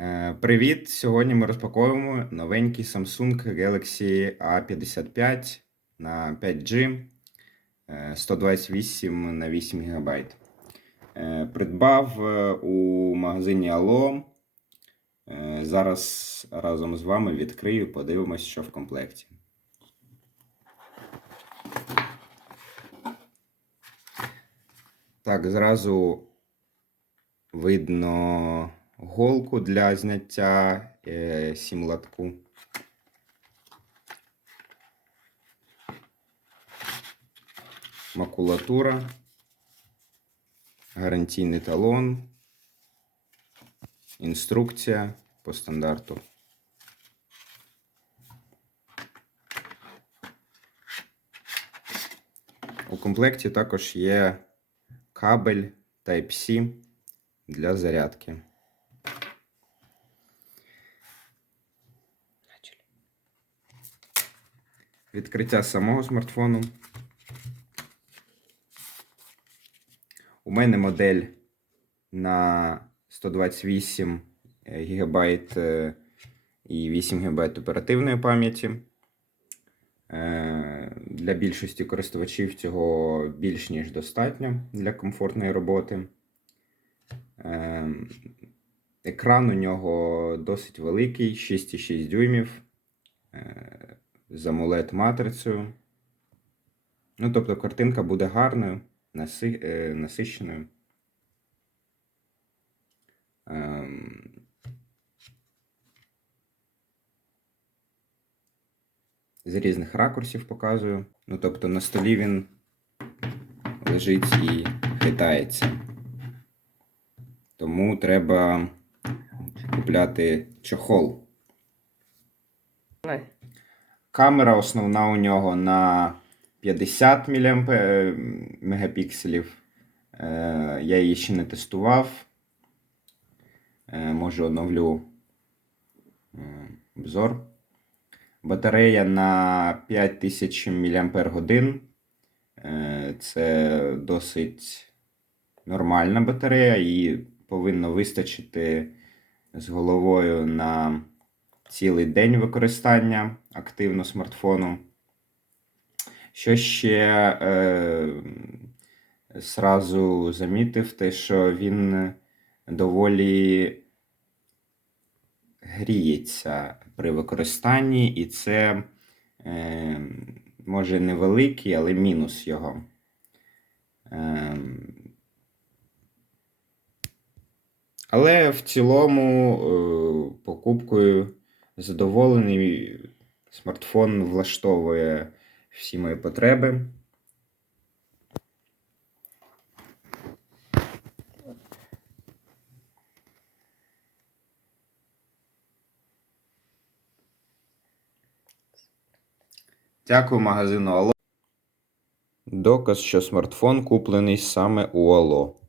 Е, Привіт! Сьогодні ми розпаковуємо новенький Samsung Galaxy A55 на 5G е, 128 на 8 ГБ. Придбав е, у магазині Allo. Е, Зараз разом з вами відкрию, подивимось, що в комплекті. Так, зразу видно голку для зняття е, сімлатку. Макулатура, гарантійний талон, інструкція по стандарту. У комплекті також є кабель Type-C для зарядки. Відкриття самого смартфону. У мене модель на 128 ГБ і 8 ГБ оперативної пам'яті. Е, Для більшості користувачів цього більш ніж достатньо для комфортної роботи. Е, Екран у нього досить великий, 6,6 дюймів е, з AMOLED матрицею. Ну, тобто картинка буде гарною, наси, е, насищеною. Ем, з різних ракурсів показую. Ну, тобто на столі він лежить і хитається. Тому треба купляти чохол. Камера основна у нього на 50 мА, мегапікселів. Е, Я її ще не тестував. Е, Може оновлю е, обзор. Батарея на 5000 мАч. Е, Це досить нормальна батарея, і повинно вистачити з головою на цілий день використання активно смартфону. Що ще е, сразу замітив, те, що він доволі гріється при використанні, і це е, може невеликий, але мінус його. Е, але в цілому е, покупкою задоволений. Смартфон влаштовує всі мої потреби. Дякую магазину Allo. Доказ, що смартфон куплений саме у Allo.